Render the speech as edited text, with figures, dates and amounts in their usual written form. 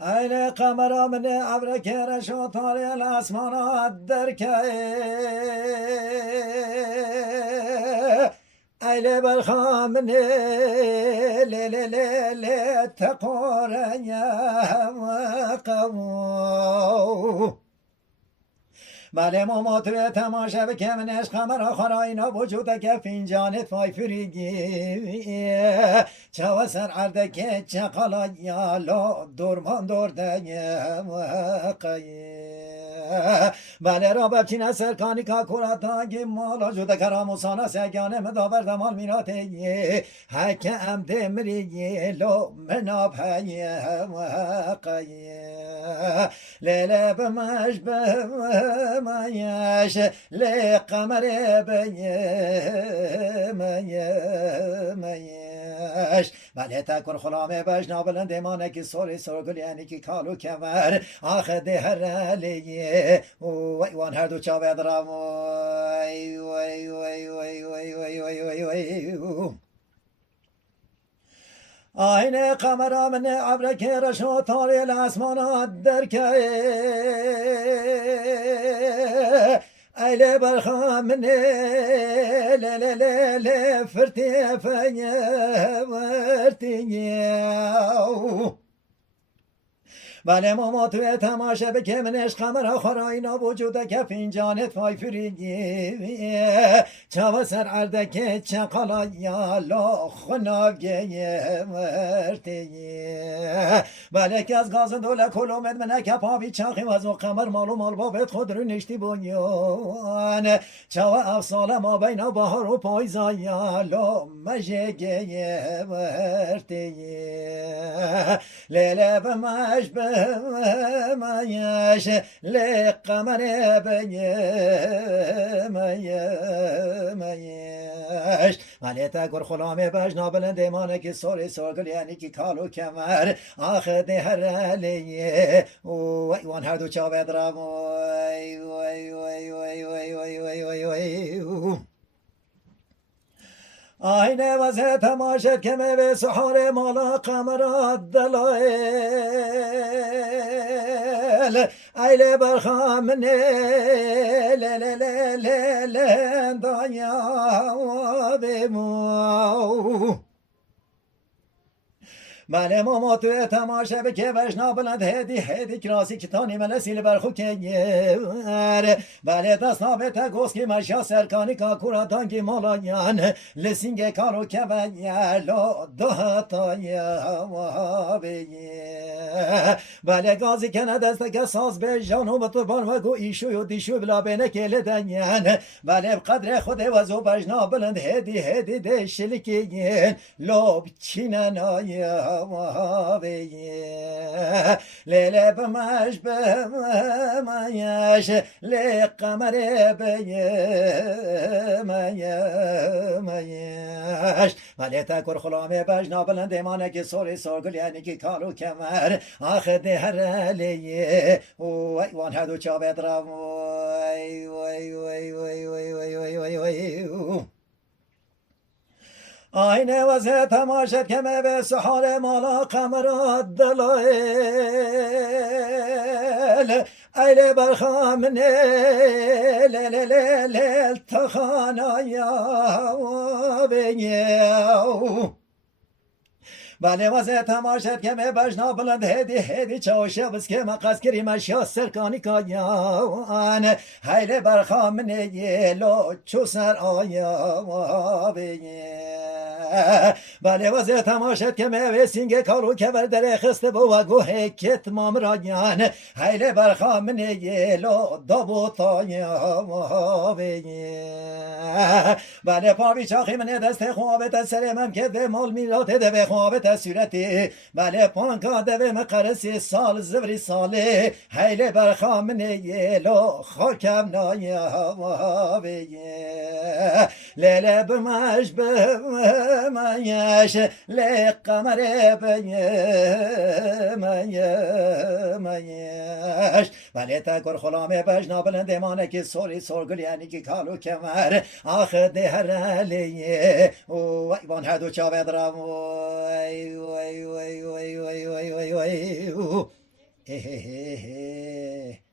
عین قمر من ابر کرش و طاری الاسمان درکه ایل برخامن لی تقورن قمو بله ما توی تماشا بکمن عشق مرا خراینا وجوده که فینجانت فای فریگی چه سر عرده که چقالا یالا درمان درده بله را بچین سرکانی که کورتانگی مالا جوده کراموسانا سگانه مدابر دمال میراته حک امده مریگی لو مناب لیله بمش بمش لی قمر بیمش بله تکن خلامه بش نابلند مانه کی سوری سرگل یعنی کی کالو کمر آخه دهر علیه وی وان هر دو چاوه درام وی وی وی وی وی وی وی وی وی عین قمر من ابر کرش و طاری الاسمان درکه ایل برخامن لی فرتی بله ما توی تماشا بکمن عشق مرا خراینا وجوده که فینجانت فای فریگی چاو سر عرده که چقالا یالا خناگه مرتی بله که از گازن دوله کلومت منه که پاوی چاقی و از و قمر مالو مال بابت خود رو نشتی بونیان چاو افساله ما بین بهار و پایزا یالا مجگه مرتی لیله بمش بمش لی قمر بیمش ولی تگر خلامه بش نابلند مانه که سوری سرگل یعنی که کالو کمر آخه دهر علیه وی وان هر دو چاوه درام وی وی وی وی وی وی وی وی وی عین وزه تماشت که به سحار مالا قمرات دلایل ایل برخامن دایا بمو بله ما توی تماشا بکه بشنا بلند هدی کراسی کتانی من سیل برخو که بله دست نابت گوسکی مشیا سرکانی که کوراتانگی مالایان لسینگ کارو که و یرلا دوهتای بله گازی که ندسته که ساز به جانو بطور بان و گو ایشو و دیشو بلا بینه که لدنین بله بقدر خود وزو بشنا بلند هدی دشلکین لوب چینن آیا لیله بمش بمش لی قمر بیمش ولی تکر خلامه بش نابلند مانه که سوری سرگل یعنی که کالو کمر آخه دهر علیه وی وان هر دو چاوه درام وی وی وی وی وی وی وی وی وی عین وزه تماشت که به سحار مالا قمرات دلایل ایل برخامن تخانایا بینیو بله وزه تماشت که می بجنا بلند هدی چاوشه بس که مقصد کری مشیا سرکانی کایان حیل برخامن یلو چو سر آیا بله وزه تماشت که می سینگ کارو که بر در خسته و گوه کت مام رایان حیل برخامن یلو دابو تایا بله پاوی چاخی من دست خوابت سرمم که ده مال میرات ده به خوابت صورتی بله پانکا ده مقرسی سال زوری ساله حیل برخامن یلو خاکم نای هواویه لیله بمش بمش لی قمر بیمش بله تکر خلامه بجنا بلند مانه که سوری سرگل یعنی که کالو کمر آخه دهر علیه وی وان هر دو چاوه درام وی وی وی وی وی وی وی وی he he he he.